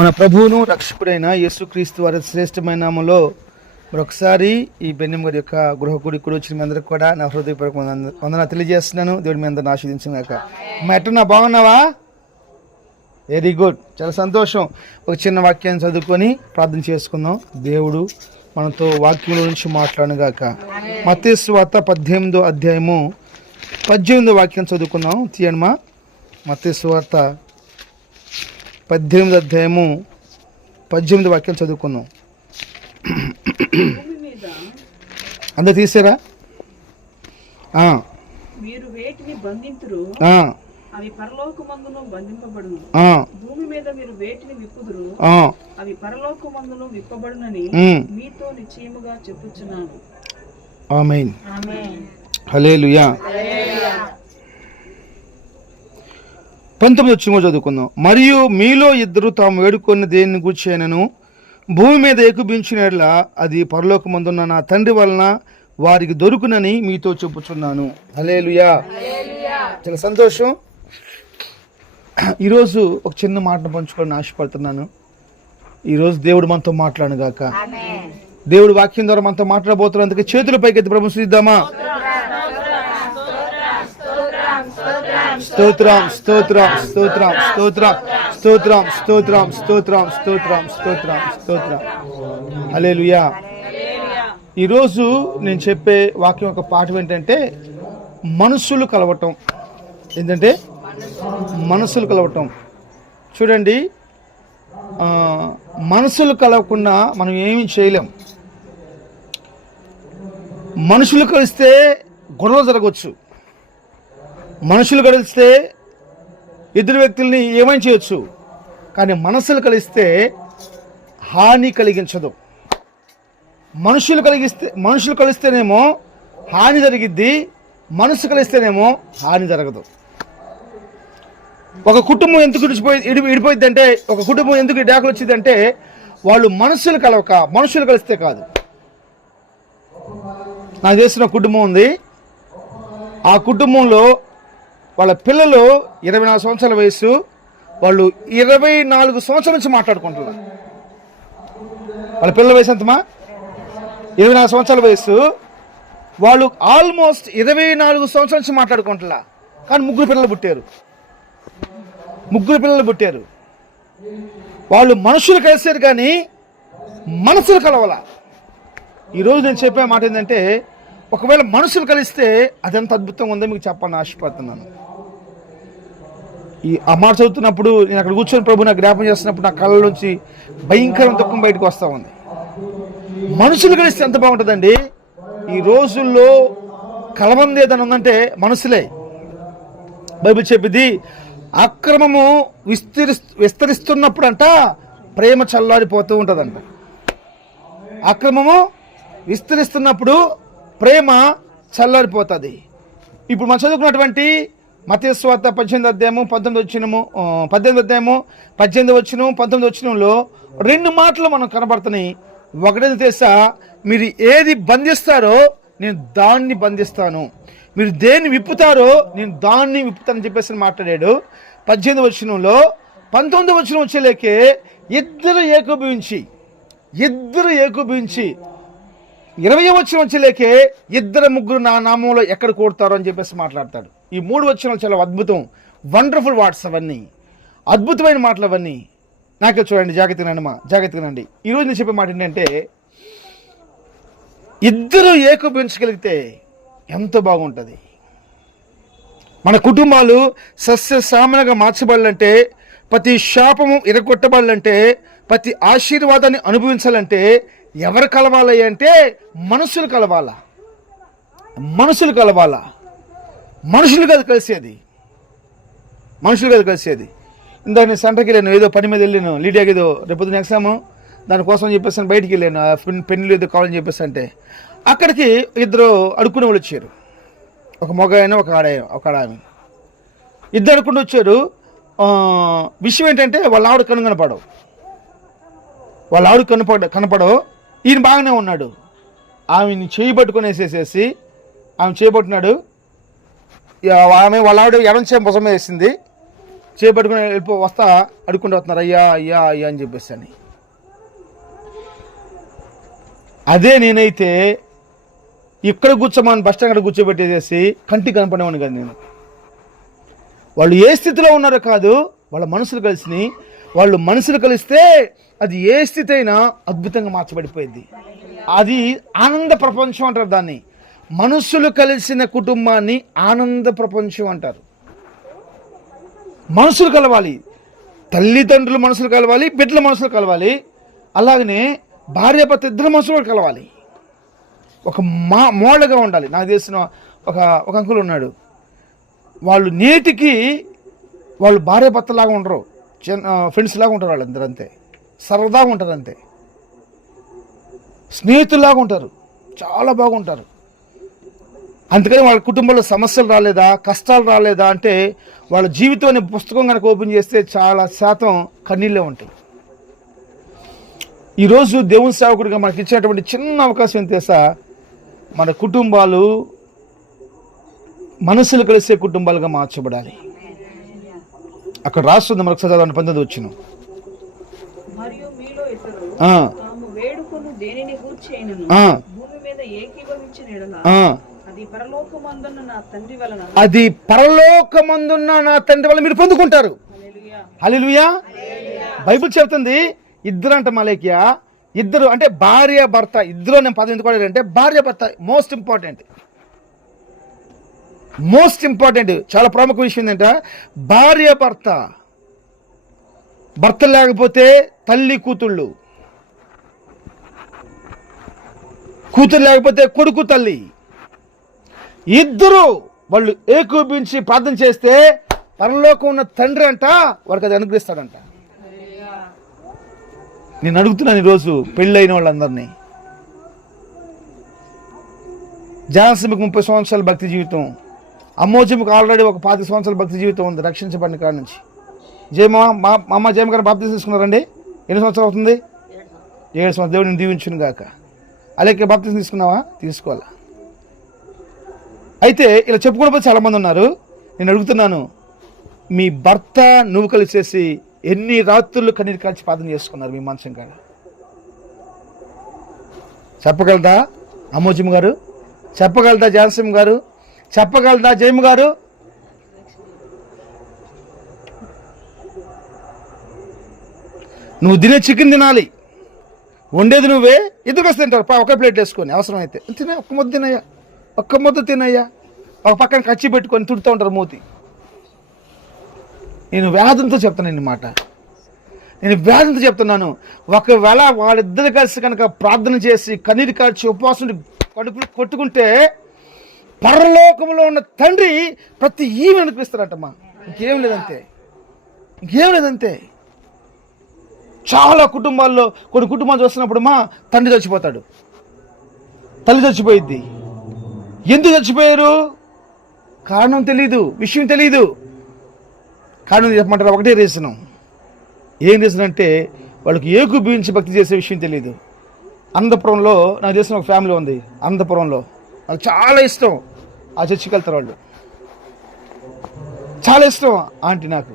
మన ప్రభువును రక్షకుడైన యేసుక్రీస్తు వారి శ్రేష్టమైన నామములో మరొకసారి ఈ బెన్నిం గారి యొక్క గృహకుడి కూడా వచ్చిన మీ అందరికి కూడా నా హృదయపూర్వక వందన తెలియజేస్తున్నాను. దేవుడు మీ అందరిని ఆశీర్వదించుగాక. మా ఎట్టున్నా బాగున్నావా? వెరీ గుడ్, చాలా సంతోషం. ఒక చిన్న వాక్యాన్ని చదువుకొని ప్రార్థన చేసుకుందాం. దేవుడు మనతో వాక్యం గురించి మాట్లాడగాక. మత్తయి సువార్త 18వ అధ్యాయము 18వ వాక్యం చదువుకుందాం. తీయమ్మా, మత్తయి సువార్త 18వ అధ్యాయము 18వ వాక్యం చదువుకుందాం. అందరు తీసారా? మీరు వేటిని బంధింతురు అవి పరలోకమందును బంధింపబడును, భూమి మీద మీరు వేటిని విప్పుదురు అవి పరలోకమందును విప్పబడునని మీతో నిశ్చయముగా చెప్పుచున్నాను. ఆమేన్. హల్లెలూయా. 19వ వచనం చదువుకుందాం. మరియు మీలో ఇద్దరు తాము వేడుకొని దేన్ని గూర్చైనను భూమి మీద ఏకీభవించిన అది పరలోకమందున్న నా తండ్రి వలన వారికి దొరుకునని మీతో చెప్పుచున్నాను. హల్లెలూయా. చాలా సంతోషం. ఈరోజు ఒక చిన్న మాటను పంచుకోవాలని ఆశపడుతున్నాను. ఈరోజు దేవుడు మనతో మాట్లాడగాక. దేవుడు వాక్యం ద్వారా మనతో మాట్లాడబోతున్నందుకు చేతుల పైకెత్తి ప్రభు శ్రీద్దామా. స్తోత్రం స్తోత్రం స్తోత్రం స్తోత్రం స్తోత్రం స్తోత్రం స్తోత్రం స్తోత్రం స్తోత్రం స్తోత్రం. హల్లెలూయా. ఈరోజు నేను చెప్పే వాక్యం ఒక పాఠం ఏంటంటే మనసులు కలవటం. ఏంటంటే మనసులు కలవటం. చూడండి, మనసులు కలవకుండా మనం ఏమీ చేయలేం. మనుషులు కలిస్తే గొడవలు జరగవచ్చు. మనుషులు కలిస్తే ఇద్దరు వ్యక్తుల్ని ఏమైనా చేయొచ్చు. కానీ మనసులు కలిస్తే హాని కలిగించదు. మనుషులు కలిస్తేనేమో హాని జరిగిద్ది, మనసు కలిస్తేనేమో హాని జరగదు. ఒక కుటుంబం ఎందుకు విడిపోయింది అంటే, ఒక కుటుంబం ఎందుకు డాకులు వచ్చిందంటే వాళ్ళు మనుషులు కలిస్తే కాదు. నాకు తెలిసిన కుటుంబం ఉంది. ఆ కుటుంబంలో వాళ్ళ పిల్లలు 24 సంవత్సరాల వయసు, వాళ్ళు 24 సంవత్సరాల నుంచి మాట్లాడుకుంటున్నారు. వాళ్ళ పిల్లల వయసు ఎంతమా? 24 సంవత్సరాల వయసు. వాళ్ళు ఆల్మోస్ట్ 24 సంవత్సరాల నుంచి మాట్లాడుకుంటున్నా. కానీ ముగ్గురు పిల్లలు పుట్టారు. వాళ్ళు మనుషులు కలిసారు కానీ మనసులు కలవాల. ఈరోజు నేను చెప్పే మాట ఏంటంటే, ఒకవేళ మనుషులు కలిస్తే అదెంత అద్భుతంగా ఉందో మీకు చెప్పాలని ఆశపడుతున్నాను. ఆ మాట చదువుతున్నప్పుడు నేను అక్కడ కూర్చొని ప్రభు నాకు జ్ఞాపం చేస్తున్నప్పుడు నా కళ్ళ నుంచి భయంకరమైన దుఃఖం బయటకు వస్తూ ఉంది. మనుషులు కలిస్తే ఎంత బాగుంటుందండి. ఈ రోజుల్లో కలబంది ఏదైనా ఉందంటే మనుషులే. బైబిల్ చెప్పింది, అక్రమము విస్తరిస్తున్నప్పుడంట ప్రేమ చల్లారిపోతూ ఉంటుందంట. అక్రమము విస్తరిస్తున్నప్పుడు ప్రేమ చల్లారిపోతుంది. ఇప్పుడు మనం చదువుకున్నటువంటి మత్తయి సువార్త 18వ అధ్యాయము 18వ వచనంలో 2 మాటలు మనం కనబడుతున్నాయి. ఒకటేది తెలుసా, మీరు ఏది బంధిస్తారో నేను దాన్ని బంధిస్తాను, మీరు దేన్ని విప్పుతారో నేను దాన్ని విప్పుతానని చెప్పేసి మాట్లాడాడు 18వ వచనంలో. 19వ వచనం వచ్చేలేకే ఇద్దరు ఏకీభవించి 20వ వచనం వచ్చేలేకే ఇద్దరు ముగ్గురు నా నామంలో ఎక్కడ కూడతారో అని చెప్పేసి మాట్లాడతాడు. ఈ 3 వచనాలు చాలా అద్భుతం, వండర్ఫుల్ వర్డ్స్. అవన్నీ అద్భుతమైన మాటలు. అవన్నీ నాకే చూడండి, జాగ్రత్తగా నండి. ఈరోజు నేను చెప్పే మాట ఏంటంటే, ఇద్దరు ఏకీభవించగలిగితే ఎంతో బాగుంటుంది. మన కుటుంబాలు సస్యశ్యామలంగా మార్చబడాలంటే, ప్రతి శాపము ఇరగొట్టబడాలంటే, ప్రతి ఆశీర్వాదాన్ని అనుభవించాలంటే ఎవరు కలవాలి అంటే మనుషులు కలవాలా. మనుషులు కాదు కలిసేది. ఇందాక నేను సెంటర్కి వెళ్ళాను, ఏదో పని మీద వెళ్ళాను. లీడియాకి ఏదో రేపు ఎగ్జామ్, దానికోసం చెప్పేసి బయటికి వెళ్ళాను. పెన్నులు ఏదో కావాలని చెప్పేసి అంటే అక్కడికి ఇద్దరు అడుక్కునే వాళ్ళు వచ్చారు. ఒక మగ ఆయన, ఒక ఆమె. ఇద్దరు అడుక్కుంటూ వచ్చారు. విషయం ఏంటంటే వాళ్ళ ఆవిడ కనపడవు. ఈయన బాగానే ఉన్నాడు. ఆమెని చేయి పట్టుకునేసేసేసి ఆమె చేయబట్టున్నాడు. ఆమె వాళ్ళ ఆవిడ ఎడం చేయి భుజం వేసింది, చేపట్టుకుని వస్తా అడుక్కుంటూ వస్తున్నారు, అయ్యా అయ్యా అయ్యా అని చెప్పేసి అని. అదే నేనైతే ఇక్కడ కూర్చోమని బస్ స్టాండ్ కూర్చోబెట్టేసేసి కంటికి కనపడేవాడిని కాదు నేను. వాళ్ళు ఏ స్థితిలో ఉన్నారో కాదు, వాళ్ళ మనసులు కలిసి, వాళ్ళు మనసులు కలిస్తే అది ఏ స్థితి అయినా అద్భుతంగా మార్చబడిపోయింది. అది ఆనంద ప్రపంచం అంటారు దాన్ని. మనసులు కలిసిన కుటుంబాన్ని ఆనంద ప్రపంచం అంటారు. మనసులు కలవాలి, తల్లిదండ్రుల మనసులు కలవాలి, బిడ్డల మనసులు కలవాలి, అలాగనే భార్యాభర్త ఇద్దరు మనసులు కలవాలి. ఒక మోడల్గా ఉండాలి. నాకు తెలిసిన ఒక అంకుల్ ఉన్నాడు, వాళ్ళు నేటికి వాళ్ళు భార్యాభర్తలాగా ఉండరు, ఫ్రెండ్స్ లాగా ఉంటారు. వాళ్ళందరూ అంతే, సరదాగా ఉంటారు, అంతే స్నేహితుల్లాగా ఉంటారు, చాలా బాగుంటారు. అందుకని వాళ్ళ కుటుంబంలో సమస్యలు రాలేదా, కష్టాలు రాలేదా అంటే వాళ్ళ జీవితం అనే పుస్తకం కనుక ఓపెన్ చేస్తే చాలా శాతం కన్నీళ్ళే ఉంటాయి. ఈరోజు దేవుని సేవకుడిగా మనకి ఇచ్చినటువంటి చిన్న అవకాశం ఎంత తెలుసా, మన కుటుంబాలు మనసులు కలిసే కుటుంబాలుగా మార్చబడాలి. అక్కడ రాస్తుంది మనకు చదవాలని 19 వచ్చిన. మరియు మీలో ఇతరులు తాము వేడుకొను దేనిని గూర్చినను భూమి మీద ఏకీభవించిన యెడల అది పరలోకమందున్న నా తండ్రి వలన, అది పరలోకమందున్న నా తండ్రి వలన మీరు పొందుకుంటారు. హల్లెలూయా. బైబిల్ చెబుతుంది ఇద్దరు అంట మలేకియా, ఇద్దరు అంటే భార్య భర్త. ఇద్దరు నేను పదం ఎందుకు అంటే భార్య భర్త మోస్ట్ ఇంపార్టెంట్ చాలా ప్రముఖ విషయం ఏంటంటే భార్య భర్త. భర్త లేకపోతే తల్లి కూతుళ్ళు, కూతురు లేకపోతే కొడుకు తల్లి, ఇద్దరు వాళ్ళు ఏకీభవించి ప్రార్థన చేస్తే పరలోకం ఉన్న తండ్రి అంట వారికి అది అనుగ్రహిస్తాడంట. నేను అడుగుతున్నాను ఈరోజు పెళ్ళైన వాళ్ళందరినీ, జానసమికి 30 సంవత్సరాల భక్తి జీవితం, అమ్మోజీకి ఆల్రెడీ ఒక 25 సంవత్సరాల భక్తి జీవితం ఉంది రక్షించబడిన కాడ నుంచి. జయమ్మ మా అమ్మ జయమ్మ గారు బాప్తిసం తీసుకున్నారండి. ఎన్ని సంవత్సరాలు అవుతుంది? 7 సంవత్సరాలు. దేవుడిని దీవించును గాక. అలాగే బాప్తిసం తీసుకున్నావా? తీసుకోవాలా. అయితే ఇలా చెప్పుకోవడం చాలా మంది ఉన్నారు. నేను అడుగుతున్నాను, మీ భర్త నువ్వు కలిసేసి ఎన్ని రాత్రులు కన్నీరు కాల్చి ప్రార్థన చేసుకున్నారు మీ మనసం కాడ? చెప్పగలదా అమ్మోజమ్మ గారు? చెప్పగలదా జానసమ్మ గారు? చెప్పగలదా జయమ్మ గారు? నువ్వు తినే చికెన్ తినాలి, వండేది నువ్వే, ఇద్దరు వస్తే తింటారు ఒకే ప్లేట్ వేసుకొని. అవసరమైతే తినే ఒక్క ముద్ద తినయ్యా, ఒక్క ముద్ద తినయ్యా. ఒక పక్కన కచ్చి పెట్టుకొని తుడుతూ ఉంటారు మూతి. నేను వేదంతో చెప్తాను ఈ మాట, నేను వేదంతో చెప్తున్నాను. ఒకవేళ వాళ్ళిద్దరు కలిసి కనుక ప్రార్థన చేసి కన్నీరు కార్చి ఉపవాసం కడుపులు కొట్టుకుంటే పరలోకంలో ఉన్న తండ్రి ప్రతి ఈమె అనిపిస్తారటమ్మా. ఇంకేం లేదంతే. చాలా కుటుంబాల్లో కొన్ని కుటుంబాలు చూస్తున్నప్పుడు మా తండ్రి చచ్చిపోతాడు, తల్లి చచ్చిపోయిద్ది. ఎందుకు చచ్చిపోయారు? కారణం తెలీదు, విషయం తెలీదు. కారణం చెప్పమంటారు, ఒకటే రీజన్. ఏం రీజన్ అంటే వాళ్ళకి ఏకీభవించి భక్తి చేసే విషయం తెలీదు. అనంతపురంలో నాకు తెలిసిన ఒక ఫ్యామిలీ ఉంది, అనంతపురంలో. నాకు చాలా ఇష్టం ఆ చర్చికి వెళ్తారు వాళ్ళు, చాలా ఇష్టం ఆంటీ నాకు.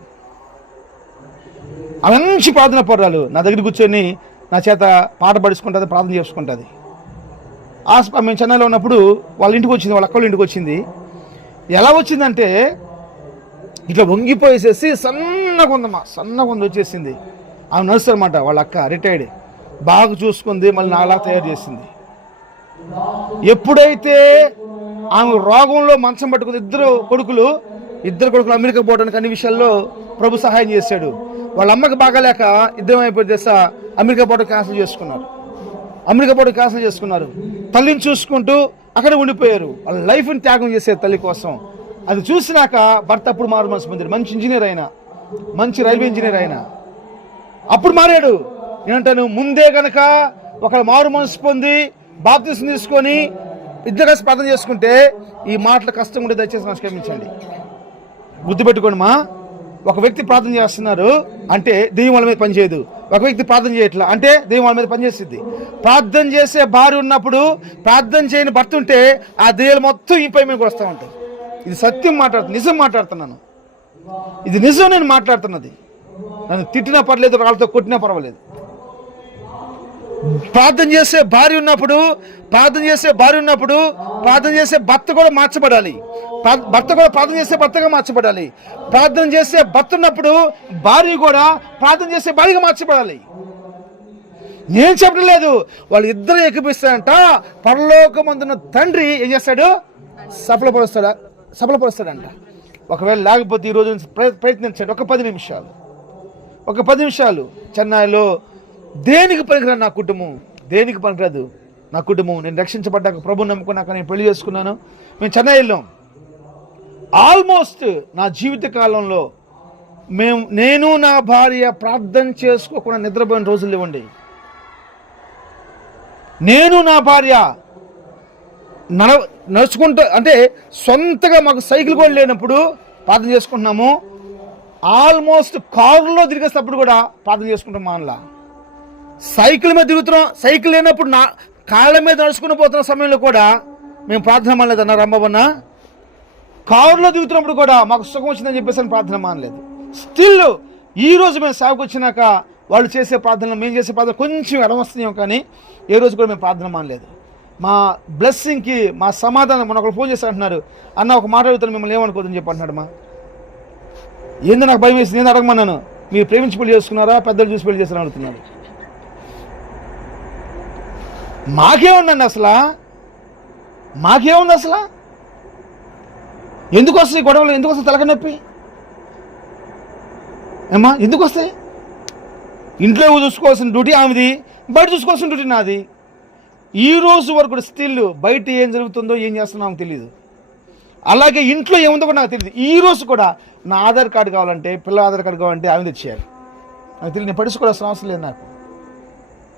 మంచి ప్రార్థన పర్రాలు నా దగ్గర కూర్చొని నా చేత పాట పడుచుకుంటుంది, ప్రార్థన చేసుకుంటుంది. మేము చెన్నైలో ఉన్నప్పుడు వాళ్ళ ఇంటికి వచ్చింది, వాళ్ళ అక్క వాళ్ళ ఇంటికి వచ్చింది. ఎలా వచ్చిందంటే ఇట్లా వంగిపోయేసేసి సన్నగా ఉంది వచ్చేసింది. ఆమె నర్సు అనమాట, వాళ్ళ అక్క రిటైర్డ్. బాగా చూసుకుంది, మళ్ళీ నాలా తయారు చేసింది. ఎప్పుడైతే ఆమె రోగంలో మంచం పట్టుకుని ఇద్దరు కొడుకులు అమెరికా పోవడానికి అన్ని విషయాల్లో ప్రభు సహాయం చేశాడు. వాళ్ళ అమ్మకి బాగాలేక ఇద్దరం అయిపోతే అమెరికా పోవడం క్యాన్సిల్ చేసుకున్నారు. తల్లిని చూసుకుంటూ అక్కడ ఉండిపోయారు. వాళ్ళ లైఫ్ని త్యాగం చేశారు తల్లి కోసం. అది చూసినాక భర్త అప్పుడు మారు మనసు పొందాడు. మంచి ఇంజనీర్ అయినా, మంచి రైల్వే ఇంజనీర్ అయినా అప్పుడు మారాడు. నేనంటాను, ముందే గనక ఒక మారు మనసు పొంది బాప్తిసం తీసుకొని ఇద్దరు కలిసి ప్రార్థన చేసుకుంటే ఈ మాటలు కష్టం ఉంటే దయచేసి నాకు క్షమించండి. గుర్తుపెట్టుకోండి మా, ఒక వ్యక్తి ప్రార్థన చేస్తున్నారు అంటే దెయ్యం వాళ్ళ మీద పనిచేయదు. ఒక వ్యక్తి ప్రార్థన చేయట్లా అంటే దెయ్యం వాళ్ళ మీద పనిచేస్తుంది. ప్రార్థన చేసే భార్య ఉన్నప్పుడు ప్రార్థన చేయని భర్త ఉంటే ఆ దెయ్యాలు మొత్తం ఈ పై మీద వస్తూ ఉంటాయి. ఇది సత్యం మాట్లాడుతున్నాను, నిజం మాట్లాడుతున్నాను. ఇది నిజం, నేను మాట్లాడుతున్నది. నన్ను తిట్టినా పర్లేదు, వాళ్ళతో కొట్టినా పర్వాలేదు. ప్రార్థన చేసే భార్య ఉన్నప్పుడు ప్రార్థన చేసే భర్త కూడా మార్చబడాలి. భర్త కూడా ప్రార్థన చేసే భర్తగా మార్చబడాలి. ప్రార్థన చేసే భర్త ఉన్నప్పుడు భార్య కూడా ప్రార్థన చేసే భార్యగా మార్చబడాలి. నేను చెప్పడం లేదు, వాళ్ళు ఇద్దరు ఏకీపిస్తారంట. పరలోకమందున్న తండ్రి ఏం చేస్తాడు? సఫలపరుస్తాడంట. ఒకవేళ లేకపోతే ఈరోజు ప్రయత్నించండి. ఒక 10 నిమిషాలు చెన్నైలో దేనికి పనికిరాదు నా కుటుంబం, దేనికి పనికిరాదు నా కుటుంబం. నేను రక్షించబడ్డాక ప్రభు నమ్ముకున్నాక నేను పెళ్లి చేసుకున్నాను. మేము చెన్నై వెళ్ళాం. ఆల్మోస్ట్ నా జీవిత కాలంలో నేను నా భార్య ప్రార్థన చేసుకోకుండా నిద్రపోయిన రోజులు ఇవ్వండి. నేను నా భార్య నడుచుకుంటూ, అంటే సొంతగా మాకు సైకిల్ కూడా లేనప్పుడు ప్రార్థన చేసుకుంటున్నాము. ఆల్మోస్ట్ కారులో తిరిగేటప్పుడు కూడా ప్రార్థన చేసుకుంటాం. మనలా సైకిల్ మీద తిరుగుతున్నాం, సైకిల్ లేనప్పుడు నా కాళ్ళ మీద నడుచుకుని పోతున్న సమయంలో కూడా మేము ప్రార్థన మానలేదన్నా రమ్మవన్నా. కారులో దిగుతున్నప్పుడు కూడా మాకు సుఖం వచ్చిందని చెప్పేసి ప్రార్థన మానలేదు. స్టిల్ ఈరోజు మేము సేవకు వచ్చినాక వాళ్ళు చేసే ప్రార్థనలు, మేము చేసే ప్రార్థన కొంచెం ఎడమస్తున్నాం, కానీ ఏ రోజు కూడా మేము ప్రార్థన మానలేదు. మా బ్లెస్సింగ్కి, మా సమాధానం, మన ఒకరు ఫోన్ చేసి అంటున్నారు, అన్న ఒక మాట అడుగుతాను, మిమ్మల్ని ఏమనుకోదని చెప్పి అంటున్నాడు. ఏందో నాకు భయం వేసి నేను అడగమన్నాను, మీరు ప్రేమించి పెళ్లి చేసుకున్నారా, పెద్దలు చూసి పెళ్లి చేస్తారని అడుగుతున్నారు. మాకేముందండి అసలు? ఎందుకు వస్తాయి గొడవలు? ఎందుకు వస్తాయి తలక నొప్పి? ఏమ్మా ఎందుకు వస్తాయి? ఇంట్లో చూసుకోవాల్సిన డ్యూటీ ఆమెది, బయట చూసుకోవాల్సిన డ్యూటీ నాది. ఈ రోజు వరకు కూడా స్టిల్ బయట ఏం జరుగుతుందో, ఏం చేస్తున్నామో తెలియదు. అలాగే ఇంట్లో ఏముందో కూడా నాకు తెలియదు. ఈ రోజు కూడా నా ఆధార్ కార్డు కావాలంటే, పిల్లల ఆధార్ కార్డు కావాలంటే ఆమె తెచ్చేయాలి. నాకు తెలియదు, నేను పడుచుకోవాల్సిన అవసరం లేదు. నాకు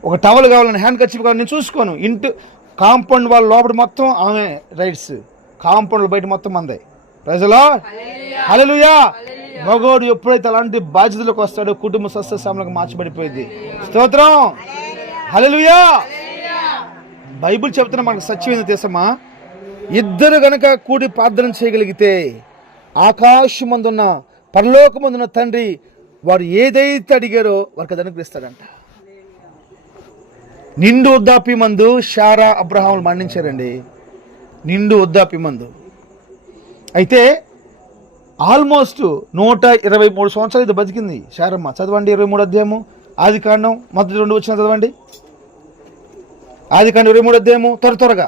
ఒక టవల్ కావాలని, హ్యాండ్ కర్చీఫ్ కావాలని నేను చూసుకోను. ఇంటి కాంపౌండ్ వాళ్ళ లోపల మొత్తం ఆమె రైట్స్, కాంపౌండ్ బయట మొత్తం మందే. ప్రజలో హల్లెలూయా. మగోడు ఎప్పుడైతే అలాంటి బాధ్యతలకు వస్తాడో కుటుంబ సస్యశ్యామలకు మార్చబడిపోయింది. స్తోత్రం, హల్లెలూయా. బైబిల్ చెప్తున్నా మనకు సత్యమైన దేశమా, ఇద్దరు గనక కూడి ప్రార్థన చేయగలిగితే ఆకాశమందున్న పరలోకమందున్న తండ్రి వారు ఏదైతే అడిగారో వారికి అది అనుగ్రహిస్తాడంట. నిండు వృద్ధాప్య మందు శారా అబ్రహాములు మరణించారండి. నిండు వృద్ధాప్య మందు. అయితే ఆల్మోస్ట్ 123 సంవత్సరాలు ఇది బతికింది శారమ్మ. చదవండి 23వ అధ్యాయము, ఆదికాండం మొదటి 2 వచ్చిన చదవండి. ఆదికాండం 23వ అధ్యాయము త్వరగా.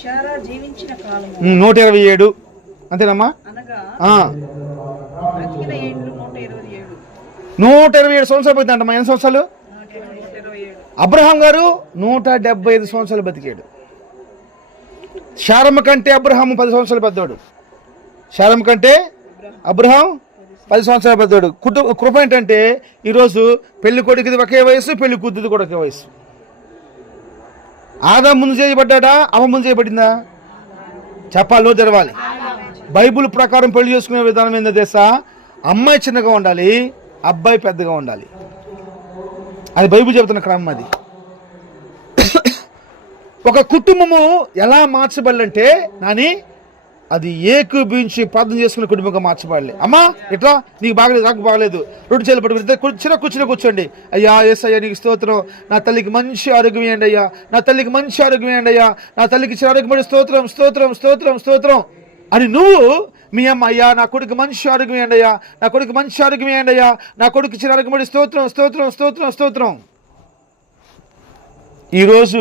శారా జీవించిన కాలము 127. అంతేనమ్మా? అనగా 127 సంవత్సరాలు బతికిందమ్మా. ఎన్ని సంవత్సరాలు? అబ్రహాం గారు 175 సంవత్సరాలు బతికాడు. శారమ్మ కంటే అబ్రహాము 10 సంవత్సరాలు పెద్దవాడు. శారమ్మ కంటే అబ్రహాం 10 సంవత్సరాలు పెద్దవాడు. కృప ఏంటంటే ఈరోజు పెళ్లి కొడుకుది ఒకే వయసు, పెళ్లి కూతురిది కూడా ఒకే వయసు. ఆదా ముందు చేయబడ్డా, అమ్మ ముందు చేయబడిందా? చెప్పాలి, తెరవాలి. బైబుల్ ప్రకారం పెళ్లి చేసుకునే విధానం ఏందో తెలుసా? అమ్మాయి చిన్నగా ఉండాలి, అబ్బాయి పెద్దగా ఉండాలి. అది బైబిల్ చెబుతున్న క్రమం. అది ఒక కుటుంబము ఎలా మార్చబడాలంటే నాని, అది ఏకీభవించి ప్రార్థన చేసుకునే కుటుంబంగా మార్చబడాలి. అమ్మా ఇట్లా నీకు బాగలేదు, నాకు బాగలేదు, 2 చేతులు పట్టుకుని కూర్చోండి. అయ్యా యేసయ్యా నీకు స్తోత్రం, నా తల్లికి మంచి ఆరోగ్యం ఇవ్వండి అయ్యా, నా తల్లికి మంచి ఆరోగ్యం ఇవ్వండి అయ్యా, నా తల్లికి ఇచ్చిన ఆరోగ్యం స్తోత్రం స్తోత్రం స్తోత్రం స్తోత్రం అని నువ్వు మీ అమ్మ, అయ్యా నా కొడుకు మంచి ఆరోగ్యం ఇవ్వండి అయ్యా, నా కొడుకు మంచి ఆరోగ్యం ఇవ్వండి అయ్యా, నా కొడుకు ఇచ్చిన ఆరోగ్యం స్తోత్రం స్తోత్రం స్తోత్రం స్తోత్రం. ఈరోజు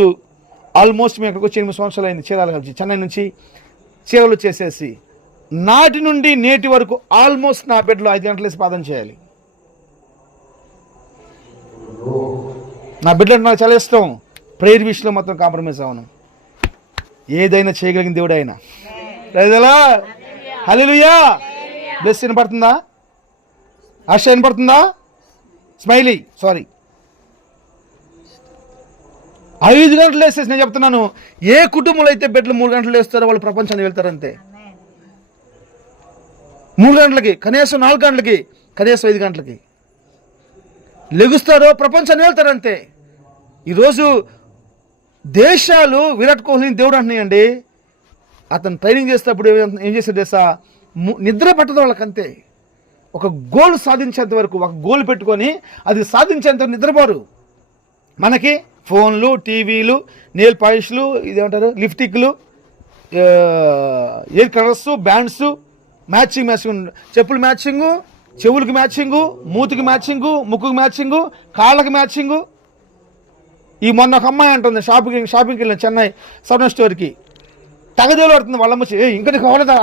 ఆల్మోస్ట్ మేము ఎక్కడికి వచ్చి 8 సంవత్సరాలు అయింది. చీరాలు కలిసి చెన్నై నుంచి చీరలు చేసేసి నాటి నుండి నేటి వరకు ఆల్మోస్ట్ నా బెడ్లో 5 గంటలు వేసి ప్రార్థన చేయాలి. నా బిడ్డలు నాకు చాలా ఇష్టం. ప్రేయర్ విషయంలో మొత్తం కాంప్రమైజ్ అవును. ఏదైనా చేయగలిగిన దేవుడు ఆయన. హల్లెలూయా. బ్లెస్ వినపడుతుందా? ఆశ వినపడుతుందా? Smiley sorry. 5 గంటలు వేసేసి నేను చెప్తున్నాను, ఏ కుటుంబంలో అయితే బెడ్లు 3 గంటలు వేస్తారో వాళ్ళు ప్రపంచాన్ని వెళ్తారంతే. 3 గంటలకి, కనీసం 4 గంటలకి, కనీసం 5 గంటలకి లెగుస్తారో ప్రపంచాన్ని వెళ్తారంతే. ఈరోజు దేశాలు విరాట్ కోహ్లీని దేవుడు అంటున్నాయండి. అతను ట్రైనింగ్ చేసేటప్పుడు ఏం చేశాడు తెలుసా? నిద్ర పట్టదు వాళ్ళకంతే. ఒక గోల్ సాధించేంత వరకు ఒక గోల్ పెట్టుకొని అది సాధించేంత నిద్రపోరు. మనకి ఫోన్లు, టీవీలు, నెయిల్ పాలిష్లు, ఇదేమంటారు, లిప్స్టిక్లు, ఎయిర్ కలర్స్, బ్యాండ్స్, మ్యాచింగ్, చెప్పులు మ్యాచింగు, చెవులకి మ్యాచింగు, మూతికి మ్యాచింగు, ముక్కుకి మ్యాచింగు, కాళ్ళకి మ్యాచింగు. ఈ మొన్న ఒక అమ్మాయి అంటుంది, షాపింగ్కి వెళ్ళిన చెన్నై సర్ణ స్టోర్కి, తగదేలు పడుతుంది వాళ్ళమ్మ, ఇంకటి కావాలదా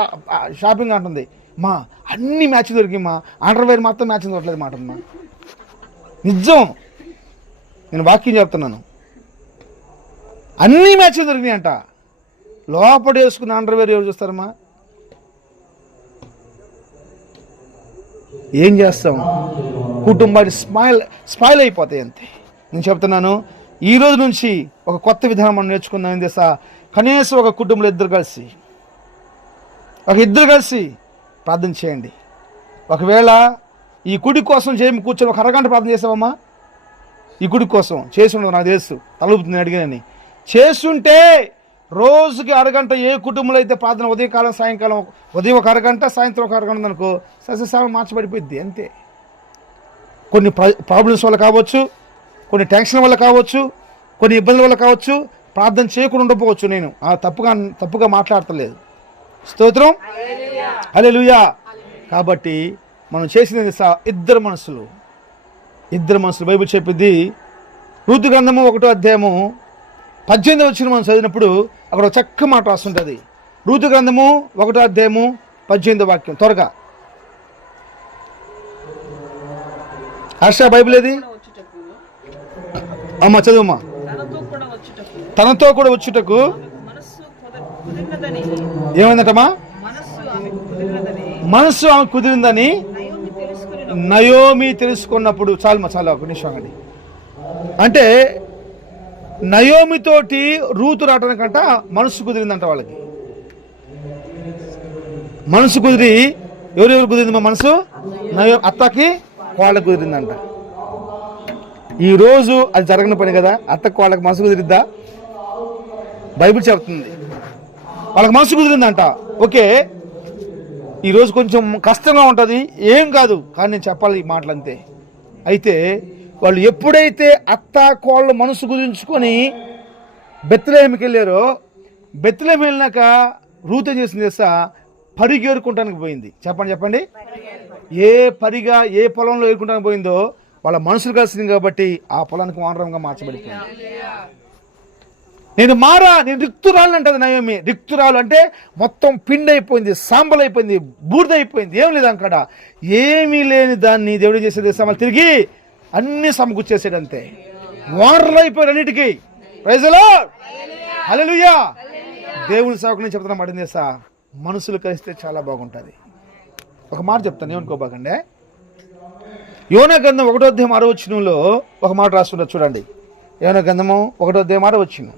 షాపింగ్ అంటుంది. మా అన్ని మ్యాచింగ్ దొరికి, మా అండర్వేర్ మాత్రం మ్యాచింగ్ దొరకలేదు మాట. అమ్మా నిజం, నేను వాక్యం చెప్తున్నాను. అన్ని మ్యాచింగ్ దొరికినాయి అంట. లోపల వేసుకున్న అండర్వేర్ ఎవరు చూస్తారమ్మా? ఏం చేస్తాం? కుటుంబాన్ని స్పాయిల్ అయిపోతాయి అంతే. నేను చెప్తున్నాను, ఈ రోజు నుంచి ఒక కొత్త విధానం మనం నేర్చుకుందాం. ఏం చేస్తా? కనీసం ఒక కుటుంబంలో ఇద్దరు కలిసి ప్రార్థన చేయండి. ఒకవేళ ఈ కుడి కోసం కూర్చొని ఒక అరగంట ప్రార్థన చేసావమ్మా? ఈ కుడి కోసం చేసి ఉండదు, నాకు తెలుసు, తలుపుతుంది అడిగానని. చేస్తుంటే రోజుకి అరగంట ఏ కుటుంబంలో అయితే ప్రార్థన, ఉదయకాలం సాయంకాలం, ఉదయం ఒక అరగంట, సాయంత్రం ఒక అరగంట అనుకో, సస్యశాలం మార్చబడిపోద్ది అంతే. కొన్ని ప్రాబ్లమ్స్ వల్ల కావచ్చు, కొన్ని టెన్షన్ వల్ల కావచ్చు, కొన్ని ఇబ్బందుల వల్ల కావచ్చు, ప్రార్థన చేయకుండా ఉండకపోవచ్చు. నేను తప్పుగా మాట్లాడతలేదు. స్తోత్రం, హల్లెలూయా. కాబట్టి మనం చేసినది ఇద్దరు మనసులు. బైబిల్ చెప్పింది. రూతు గ్రంథము 1వ అధ్యాయము 18వ వచనం మనం చదివినప్పుడు అక్కడ ఒక చక్క మాట రాస్తుంటుంది. రూతు గ్రంథము 1వ అధ్యాయము 18వ వాక్యం. త్వరగా హర్ష, బైబిల్ ఏది అమ్మా? చదువుమ్మా. తనతో కూడా వచ్చుటకు ఏమైందటమ్మా? మనస్సు ఆమె కుదిరిందని నయోమి తెలుసుకున్నప్పుడు. చాలా ఒక నిమిషం అండి. అంటే నయోమితోటి రూతు రావడానికంట మనసు కుదిరిందంట వాళ్ళకి. మనసు కుదిరి ఎవరెవరు కుదిరింది? మా మనసు అత్తకి వాళ్ళకి కుదిరిందంట. ఈరోజు అది జరగని పని కదా. అత్తకి వాళ్ళకి మనసు కుదిరిద్దా? బైబిల్ చెప్తుంది వాళ్ళకి మనసు కుదిరిందంట. ఓకే, ఈరోజు కొంచెం కష్టంగా ఉంటుంది, ఏం కాదు, కానీ నేను చెప్పాలి ఈ మాటలు అంతే. అయితే వాళ్ళు ఎప్పుడైతే అత్త కోళ్ళ మనసు కుదించుకొని బెత్లెహేముకి వెళ్ళారో, బెత్లెహేము వెళ్ళినాక రూతు ఏం చేసింది చేస్తా? పరిగి ఏరుకుంటానికి పోయింది. చెప్పండి. ఏ పొలంలో ఏరుకుంటానికి పోయిందో వాళ్ళ మనసులు కలిసింది కాబట్టి ఆ పొలానికి వానరంగా మార్చబడిపోయింది. నేను రిక్తురాలు అంటది నయోమి. రిక్తురాలు అంటే మొత్తం పిండి అయిపోయింది, సాంబల్ అయిపోయింది, బూడిద అయిపోయింది, ఏం లేదు అక్కడ. ఏమీ లేని దాన్ని దేవుడు చేసేది మళ్ళీ తిరిగి అన్ని సమకూర్చేసాడు అంతే. వానరులు అయిపోయారు అన్నిటికీ. ప్రైజ్ ది లార్డ్, హల్లెలూయా. దేవుని సేవకు నేను చెప్తున్నా మాట చేస్తా, మనసులు కలిస్తే చాలా బాగుంటుంది. ఒక మాట చెప్తాను, ఏమనుకోబాకండి. యోనా గ్రంథం 1వ అధ్యాయం 6వ వచనంలో ఒక మాట రాస్తుంటారు చూడండి. యోనా గ్రంథము 1వ అధ్యాయం 6వ వచనం.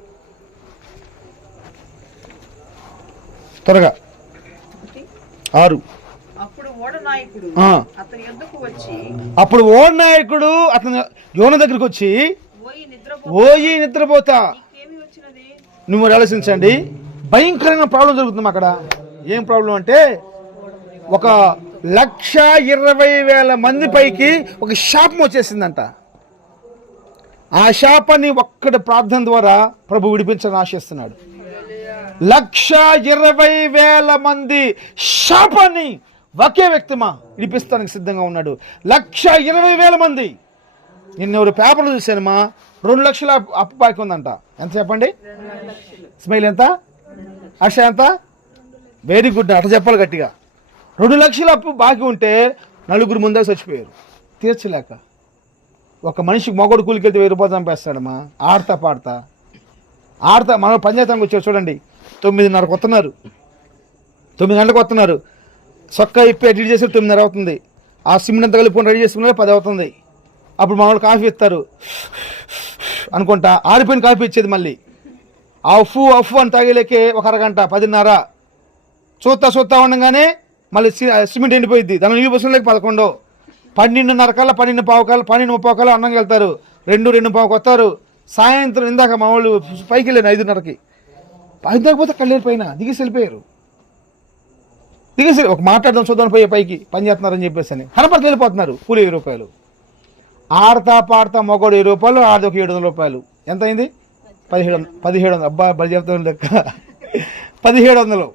త్వరగా 6. అప్పుడు ఓడ నాయకుడు అతను యోన దగ్గరికి వచ్చి, ఓయి నిద్రపోతా. నువ్వు ఆలోచించండి, భయంకరమైన ప్రాబ్లం జరుగుతుంది అక్కడ. ఏం ప్రాబ్లం అంటే 1,20,000 మంది పైకి ఒక శాపం వచ్చేసిందంట. ఆ శాపాన్ని ఒక్కడి ప్రార్థన ద్వారా ప్రభు విడిపించాలని ఆశిస్తున్నాడు. 1,20,000 మంది శాపాన్ని ఒకే వ్యక్తిమా విడిపిస్తానికి సిద్ధంగా ఉన్నాడు. 1,20,000 మంది. నిన్నెవరు పేపర్లు చూశానమ్మా, 2 లక్షల అప్పు బాకీ ఉందంట. ఎంత చెప్పండి? స్మైల్ ఎంత? ఆశ ఎంత? వెరీ గుడ్, అట్లా చెప్పాలి గట్టిగా. 2 లక్షల అప్పు బాకీ ఉంటే 4 ముందే చచ్చిపోయారు తీర్చలేక. ఒక మనిషికి మొగడు కూలికి వెళ్తే 1000 రూపాయలు చంపేస్తాడమ్మా, ఆడతా పాడతా. మన పంచాయతీకి వచ్చారు చూడండి, 9:30కు వస్తున్నారు, 9 గంటలకు వస్తున్నారు. సొక్క ఇప్పి ఎడిట్ చేసి 9:30 అవుతుంది. ఆ సిమెంట్ అంతా కలుపుకొని రెడీ చేసుకున్నారు, 10 అవుతుంది. అప్పుడు మామూలు కాఫీ ఇస్తారు అనుకుంటా, ఆరిపోయిన కాఫీ ఇచ్చేది. మళ్ళీ అఫ్ అని తాగేలేకే ఒక అరగంట, 10:30. చూస్తా ఉండగానే మళ్ళీ సిమెంట్ ఎండిపోయింది. దాని నీళ్ళు పోసలేక 11, 12:30 కల్లా 12:15 కల్లా 12:30 కల్లా అన్నంకి వెళ్తారు. 2:05కి వస్తారు. సాయంత్రం ఇందాక మా వాళ్ళు పైకి వెళ్ళాను 5:30కి. 5:30 కళ్ళేరు పైన దిగేసి వెళ్ళిపోయారు. ఒక మాట్లాడదాం చూద్దాం పోయే పైకి పని చేస్తున్నారని చెప్పేసి అని కనపడితే వెళ్ళిపోతున్నారు. కూలి 10 రూపాయలు. ఆడతా పాడతా మొగోడు 20 రూపాయలు, ఆడొక 700 రూపాయలు. ఎంత అయింది? 1700. అబ్బా బలి చెప్తాను లెక్క. 1700.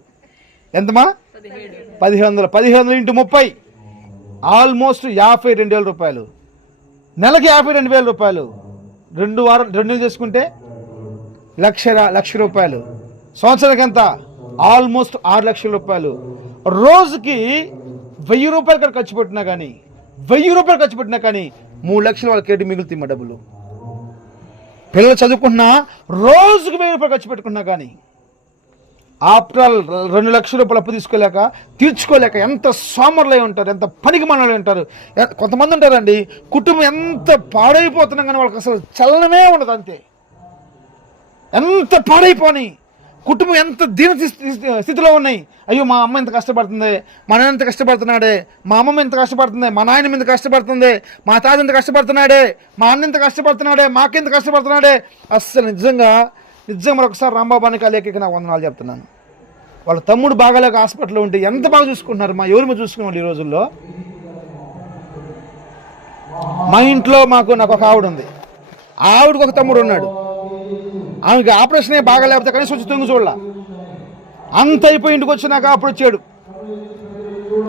ఎంతమా? 1700. 1700 × 30 ఆల్మోస్ట్ 52,000 రూపాయలు. నెలకి 52,000 రూపాయలు. 2 నెలలు చేసుకుంటే 1,00,000 రూపాయలు. సంవత్సరానికి ఎంత? ఆల్మోస్ట్ 6 లక్షల రూపాయలు. రోజుకి 1000 రూపాయలు ఇక్కడ ఖర్చు పెట్టినా కానీ 3 లక్షలు వాళ్ళకి ఏంటి మిగులుతాయి డబ్బులు. పిల్లలు చదువుకుంటున్నా రోజుకి 1000 రూపాయలు ఖర్చు పెట్టుకున్నా కానీ ఆఫ్టర్ ఆల్ 2 లక్షల రూపాయలు అప్పు తీర్చుకోలేక ఎంత సోమరులై ఉంటారు, ఎంత పనికి మనలై ఉంటారు. కొంతమంది ఉంటారండి, కుటుంబం ఎంత పాడైపోతున్నాం కానీ వాళ్ళకి అసలు చలనమే ఉండదు. అంతే, ఎంత పాడైపోని కుటుంబం ఎంత దీన స్థితిలో ఉన్నాయి. అయ్యో మా అమ్మ ఎంత కష్టపడుతుంది, మా నాన్న ఎంత కష్టపడుతున్నాడే, మా అమ్మమ్మ ఎంత కష్టపడుతుంది, మా నాయనమ్మ ఎంత కష్టపడుతుంది, మా తాత ఎంత కష్టపడుతున్నాడే, మా అన్న ఎంత కష్టపడుతున్నాడే, మాకెంత కష్టపడుతున్నాడే. అస్సలు నిజంగా మరొకసారి రాంబాబాని కాలేక నాకు వందనాలు చెప్తున్నాను. వాళ్ళ తమ్ముడు బాగాలేక హాస్పిటల్లో ఉంటే ఎంత బాగా చూసుకుంటున్నారు. ఎవరి మీద చూసుకునేవాళ్ళు ఈ రోజుల్లో. మా ఇంట్లో నాకు ఒక ఆవిడ ఉంది, ఆవిడకు ఒక తమ్ముడు ఉన్నాడు. ఆమెకి ఆపరేషన్ బాగా లేకపోతే కనీసం వచ్చి తొంగి చూడాల. అంత అయిపోయి ఇంటికి వచ్చినాక అప్పుడు వచ్చాడు,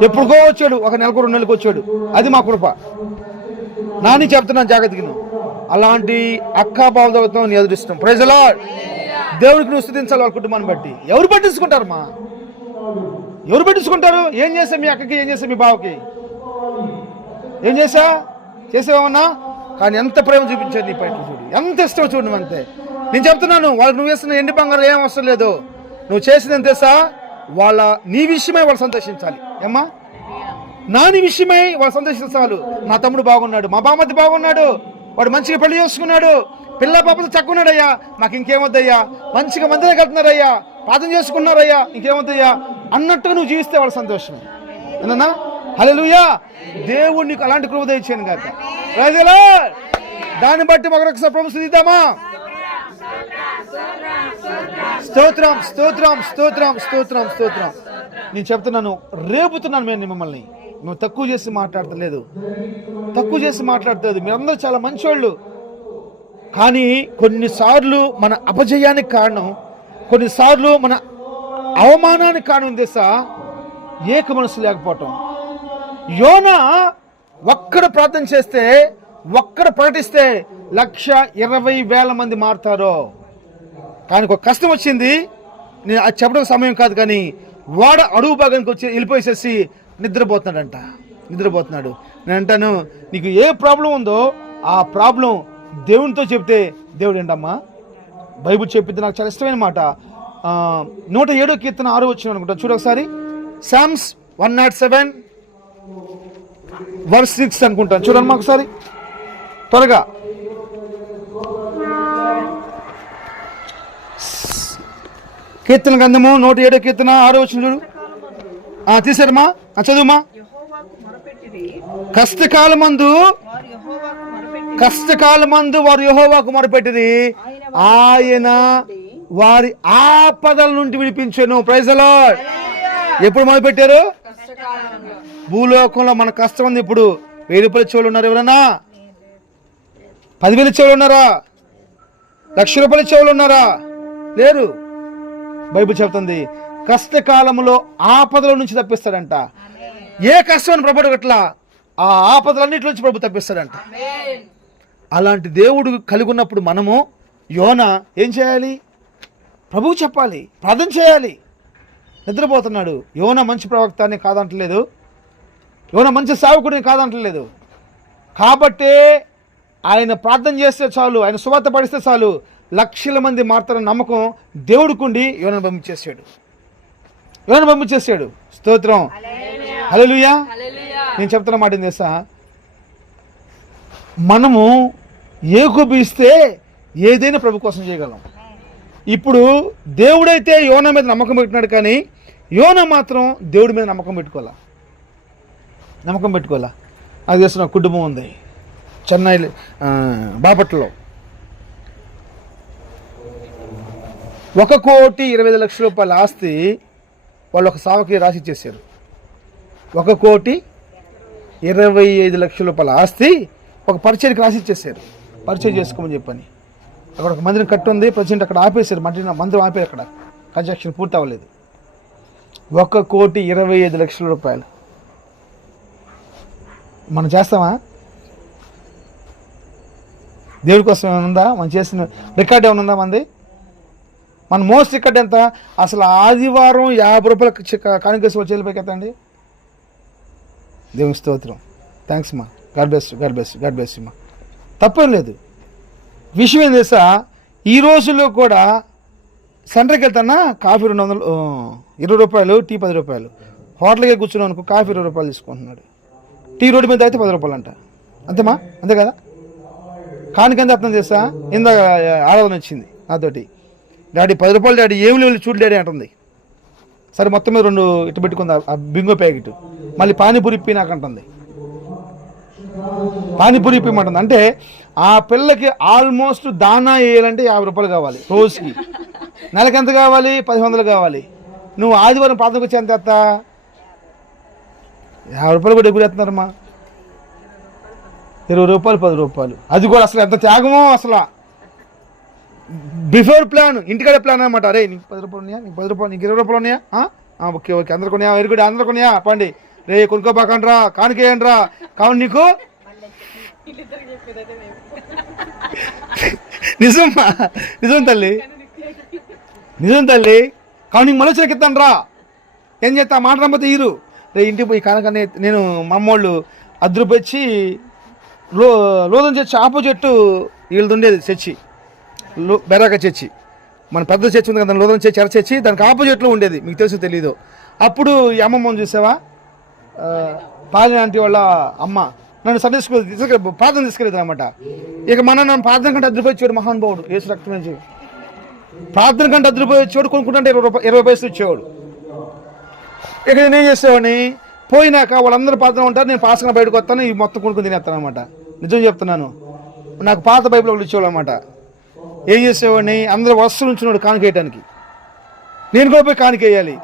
ఎప్పుడుకో వచ్చాడు, 1 నెలకు 2 నెలలకు వచ్చాడు. అది మా కృప. నాని చెప్తున్నాను జాగ్రత్తగా. అలాంటి అక్కా బావతో నీ ఎదురిస్తాం. Praise the lord. దేవుడికి నువ్వు స్తుతించాలి. వాళ్ళ కుటుంబాన్ని బట్టి ఎవరు పట్టించుకుంటారు? ఎవరు పట్టించుకుంటారు? ఏం చేసా మీ అక్కకి, ఏం చేసా మీ బావకి, ఏం చేసావన్నా? కానీ ఎంత ప్రేమ చూపించారు నీ పైకి చూడు, ఎంత ఇష్టం చూడు. అంతే నేను చెప్తున్నాను. వాళ్ళకి నువ్వు వేస్తున్న ఎండి బంగారం ఏం అవసరం లేదు. నువ్వు చేసింది ఎంతేసా నీ విషయమై వాళ్ళు సంతోషించాలి. ఏమ్మా, నీ విషయమై వాళ్ళు సంతోషించాలి. నా తమ్ముడు బాగున్నాడు, మా బామతి బాగున్నాడు, వాడు మంచిగా పెళ్లి చేసుకున్నాడు, పిల్ల పాపతో చక్కున్నాడయ్యా, నాకు ఇంకేమొద్దయ్యా, మంచిగా మందిరం కడుతున్నారయ్యా, ప్రార్థన చేసుకున్నారయ్యా, ఇంకేమొద్దయ్యా అన్నట్టుగా నువ్వు జీవిస్తే వాళ్ళ సంతోషమే. ఏనా? హల్లెలూయా. దేవుడు నీకు అలాంటి కృప దయచేయను గాక. Praise the Lord. దాన్ని బట్టి మరొకసారి ప్రభువుని స్తుతిద్దామా? స్తోత్రం స్తోత్రం స్తోత్రం స్తోత్రం స్తోత్రం. నేను చెప్తున్నాను, రేపుతున్నాను మిమ్మల్ని. మేము తక్కువ చేసి మాట్లాడతలేదు. మీరందరూ చాలా మంచివాళ్ళు. కానీ కొన్నిసార్లు మన అపజయానికి కారణం, కొన్నిసార్లు మన అవమానానికి కారణం తెలుసా? ఏక మనసు లేకపోవటం. యోనా ఒక్కడ ప్రార్థన చేస్తే, ఒక్కడ ప్రకటిస్తే 1,20,000 మంది మారుతారు. కానీ ఒక కష్టం వచ్చింది. నేను అది చెప్పడం సమయం కాదు, కానీ వాడ అడుగు భాగానికి వచ్చి వెళ్ళిపోయేసేసి నిద్రపోతున్నాడు. నేను అంటాను, నీకు ఏ ప్రాబ్లం ఉందో ఆ ప్రాబ్లం దేవునితో చెప్తే దేవుడు ఏంటమ్మా? బైబుల్ చెప్పింది నాకు చాలా ఇష్టమైన మాట. 107వ కీర్తన 6వ వచనం అనుకుంటా, చూడు ఒకసారి. సామ్స్ 107 verse 6 అనుకుంటాను. చూడండి మా ఒకసారి త్వరగా. కీర్తన గ్రంథము 107వ కీర్తన 6వ వచనం చూడు. తీసారమ్మా, చదువుమా. కష్టకాలమందు వారు యెహోవాకు మొరపెట్టిరి, ఆయన వారి ఆపదల నుండి విడిపించెను. Praise the lord. ఎప్పుడు మొదలుపెట్టారు? భూలోకంలో మన కష్టం ఉంది. ఇప్పుడు 1000 రూపాయల చెవులు ఉన్నారు ఎవరన్నా? 10,000 చెవులు ఉన్నారా? 1,00,000 రూపాయల చెవులు ఉన్నారా? లేరు. బైబిల్ చెప్తుంది కష్టకాలంలో ఆపదల నుంచి తప్పిస్తాడంట. ఏ కష్టం ప్రభు అట్లా ఆ ఆపదలన్నిటి నుంచి ప్రభు తప్పిస్తాడంట. అలాంటి దేవుడు కలిగి ఉన్నప్పుడు మనము యోనా ఏం చేయాలి? ప్రభువు చెప్పాలి, ప్రార్థన చేయాలి. నిద్రపోతున్నాడు. యోనా మంచి ప్రవక్త అని కాదంటలేదు, యోనా మంచి సేవకుడిని కాదంటలేదు. కాబట్టే ఆయన ప్రార్థన చేస్తే చాలు, ఆయన సువార్త పడిస్తే చాలు, 1,00,000 మంది మారుతారన్న నమ్మకం దేవుడికుండి యోనాను పంపించేశాడు. స్తోత్రం. హల్లెలూయా. నేను చెప్తున్న మాట ఏం తెలుసా? మనము ఏకోపిస్తే ఏదైనా ప్రభు కోసం చేయగలం. ఇప్పుడు దేవుడైతే యోనా మీద నమ్మకం పెట్టినాడు, కానీ యోనా మాత్రం దేవుడి మీద నమ్మకం పెట్టుకోవాలా. నాకు తెలిసిన కుటుంబం ఉంది చెన్నై బాపట్లలో. 1,20,00,000 ఆస్తి వాళ్ళు ఒక సావకి రాసి ఇచ్చేసారు. 1,25,00,000 ఆస్తి ఒక పరిచయకి రాసి ఇచ్చేసారు, పరిచయం చేసుకోమని చెప్పని. అక్కడ ఒక మందిరం కట్టి ఉంది, ప్రెసిడెంట్ అక్కడ ఆపేశారు, మందిరం ఆపేరు, అక్కడ కన్స్ట్రక్షన్ పూర్తి అవ్వలేదు. 1,25,00,000 మనం చేస్తామా? దేవుడి కోసం ఏమైనా ఉందా? మనం చేసిన రికార్డ్ ఏమైనా ఉందా మంది? మన మోస్ట్ రికార్డ్ ఎంత? అసలు ఆదివారం 50 రూపాయలు కానుకేసి వచ్చి వెళ్ళిపోయికెత్తండి. దేవుని స్తోత్రం. థ్యాంక్స్ మా. గాడ్ బ్లెస్ మా. తప్పేం లేదు. విషయం ఏం తెలుసా, ఈ రోజుల్లో కూడా సెంటర్కి వెళ్తానా కాఫీ 200, 20 రూపాయలు, టీ 10 రూపాయలు. హోటల్కే కూర్చున్నాం అనుకో, కాఫీ 20 రూపాయలు తీసుకుంటున్నాడు. టీ రోడ్డు మీద అయితే 10 రూపాయలు అంట. అంతేమా? అంతే కదా. కానుక ఎంత అర్థం చేస్తా? ఇందాక ఆరాధన వచ్చింది నాతోటి, డాడీ 10 రూపాయలు డాడీ, ఏమి లేవు చూడు డాడీ అంటుంది. సరే మొత్తం మీద 2 ఇటు పెట్టుకుంది ఆ బింగో ప్యాకెట్. మళ్ళీ పానీపూరి ఇప్పి నాకు అంటుంది, పానీపూరి ఇప్పిమంటుంది. అంటే ఆ పిల్లకి ఆల్మోస్ట్ దానా వేయాలంటే 50 రూపాయలు కావాలి రోజుకి. నెలకి ఎంత కావాలి? 1,000 కావాలి. నువ్వు ఆదివారం ప్రాంతంకి వచ్చి ఎంత ఎత్తా? 50 రూపాయలు కూడా ఎగురు ఎత్తున్నారమ్మా. 20 రూపాయలు, 10 రూపాయలు. అది కూడా అసలు ఎంత త్యాగమో అసలు. బిఫోర్ ప్లాన్, ఇంటికాడే ప్లాన్ అనమాట. అరే నీకు 10 రూపాయలు ఉన్నాయా, నీకు 10 రూపాయలు, నీకు 20 రూపాయలు ఉన్నాయా? ఓకే అందరు కొనియా, వెరీ గుడ్, అందరు కొనియా, పండి రే కొనుక్కోబాకండి రా, కానుకేయండి రా, కావును నీకు నిజమ్మా, నిజం తల్లి, కావును నీకు మళ్ళీ చెక్కిస్తాను రా. ఏం చేస్తా? మాట నమ్మతే ఈరు రే ఇంటికి పోయి కానకనే. నేను మా అమ్మోళ్ళు 10 రూపాయలు వచ్చి లోదం చర్చి ఆపోజిట్ వీళ్ళది ఉండేది చర్చి, బెరాక చర్చి. మన పెద్ద చర్చి ఉంది కదా, లోదం చర్చి, ఎర్ర చర్చి, దానికి ఆపోజిట్లో ఉండేది. మీకు తెలుసు తెలీదు. అప్పుడు ఈ అమ్మమ్మని చూసావా, పాలిన ఆంటీ వాళ్ళ అమ్మ నన్ను సండే స్కూల్ ప్రార్థన తీసుకెళ్ళేది అనమాట. ఇక నన్ను ప్రార్థన కంటే 10 రూపాయలు ఇచ్చేవాడు మహానుభావుడు, యేసు రక్తం నుంచి. ప్రార్థన కంటే 10 రూపాయలు ఇచ్చేవాడు, కొనుక్కుంటే 20 పైసలు ఇచ్చేవాడు. ఇక నేనేం చేసేవాడిని, పోయినాక వాళ్ళందరూ ప్రార్థన ఉంటారు, నేను పాసన బయటకు వస్తాను, ఈ మొత్తం కొనుక్కొని తినేస్తాను అనమాట. నిజం చెప్తున్నాను. నాకు పాత బైబిల్ ఒకటి ఇచ్చేవాళ్ళు అనమాట. ఏం చేసేవాడిని, అందరూ వస్తువులు ఉంచున్నాడు కానుకేయటానికి, నేను కూడా పోయి కానుకేయాలి.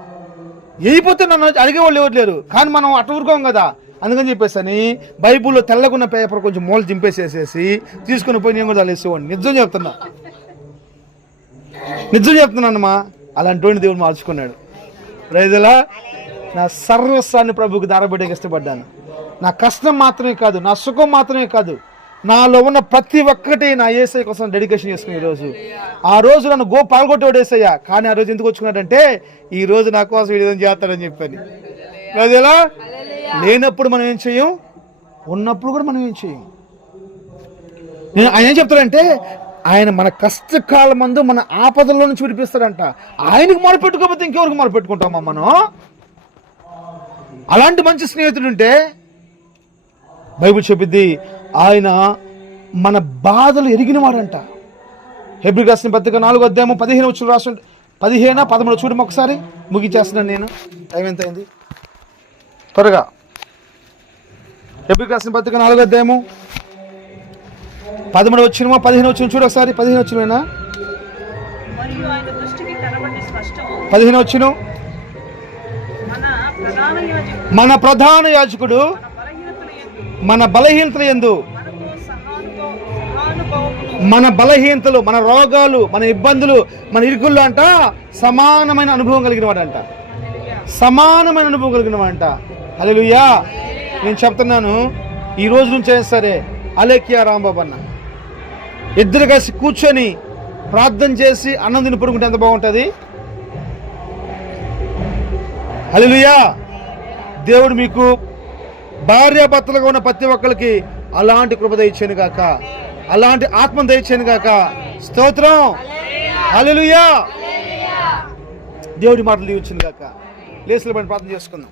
వేయిపోతే నన్ను అడిగేవాళ్ళు ఎవరు లేరు, కానీ మనం అట్ట ఊరుకోం కదా. అందుకని చెప్పేసి బైబుల్లో తెల్లగున్న పేపర్ కొంచెం మూల చింపేసేసేసి తీసుకుని పోయి నేను కూడా వేసేవాడిని. నిజం చెప్తున్నానమ్మా. అలాంటి వాడిని దేవుడు మార్చుకున్నాడు. రైతులా నా సర్వస్వాన్ని ప్రభుకి దారబెట్టేకి ఇష్టపడ్డాను. నా కష్టం మాత్రమే కాదు, నా సుఖం మాత్రమే కాదు, నాలో ఉన్న ప్రతి ఒక్కటి నా యేసయ్య కోసం డెడికేషన్ చేసుకుని ఈరోజు. ఆ రోజు నన్ను పాల్గొట్టేవాడు యేసయ్య, కానీ ఆ రోజు ఎందుకు వచ్చుకున్నాడంటే ఈ రోజు నా కోసం ఈ విధంగా చేస్తాడని చెప్పని. రైతులా లేనప్పుడు మనం ఏం చేయం, ఉన్నప్పుడు కూడా మనం ఏం చేయం. ఆయన ఏం చెప్తాడంటే, ఆయన మన కష్టకాలం మందు మన ఆపదల్లో నుంచి విడిపిస్తాడంట. ఆయనకు మొరపెట్టుకోకపోతే ఇంకెవరికి మొరపెట్టుకుంటామా మనం? అలాంటి మంచి స్నేహితుడు ఉంటే బైబిల్ చెప్పిద్ది, ఆయన మన బాధలు ఎరిగినవాడంట. హెబ్రీయులకు రాసిన పత్రిక 4వ అధ్యాయం 15వ వచనం రాసి 15, 13 చూడము ఒకసారి. ముగించేస్తున్నాను నేను, టైం ఎంత అయింది త్వరగా. హెబ్రీయులకు రాసిన పత్రిక 4వ అధ్యాయము 13వ వచనం 15వ వచనం చూడు ఒకసారి. 15వ వచనమేనా? 15వ వచనం. మన ప్రధాన యాజకుడు మన బలహీనతల యందు, మన బలహీనతలు, మన రోగాలు, మన ఇబ్బందులు, మన ఇరుకుల్లో అంట సమానమైన అనుభవం కలిగిన వాడంట. హల్లెలూయా. నేను చెప్తున్నాను, ఈ రోజు నుంచి అయినా సరే అలేఖ్య రాంబాబు అన్న ఇద్దరు కలిసి కూర్చొని ప్రార్థన చేసి అన్నం తిని పడుకుంటే ఎంత బాగుంటుంది. హల్లెలూయా. దేవుడు మీకు భార్యాభర్తలుగా ఉన్న ప్రతి ఒక్కరికి అలాంటి కృప దయచేయను గాక, అలాంటి ఆత్మ దయచేయను గాక. స్తోత్రం. హల్లెలూయా. దేవుడి మాటలు దీవించును గాక. లేసుల పైన ప్రార్థన చేసుకుందాం.